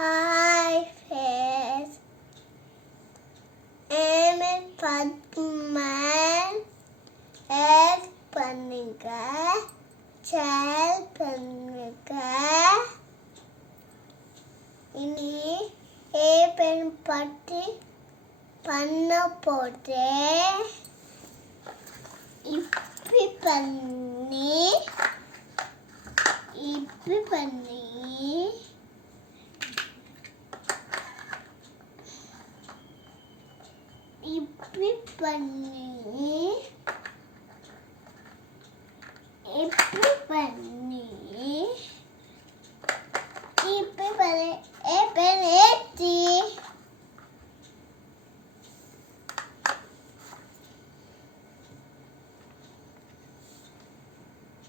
Hi ஃபேஸ் ஏமன் பத்மன் ஏட் பண்ணுங்க ஷேர் பண்ணுங்க. இனி ஏ பென் பற்றி பண்ண போட்டேன். இப்படி பண்ணி இப்படி பண்ணி இப்படி பண்ணி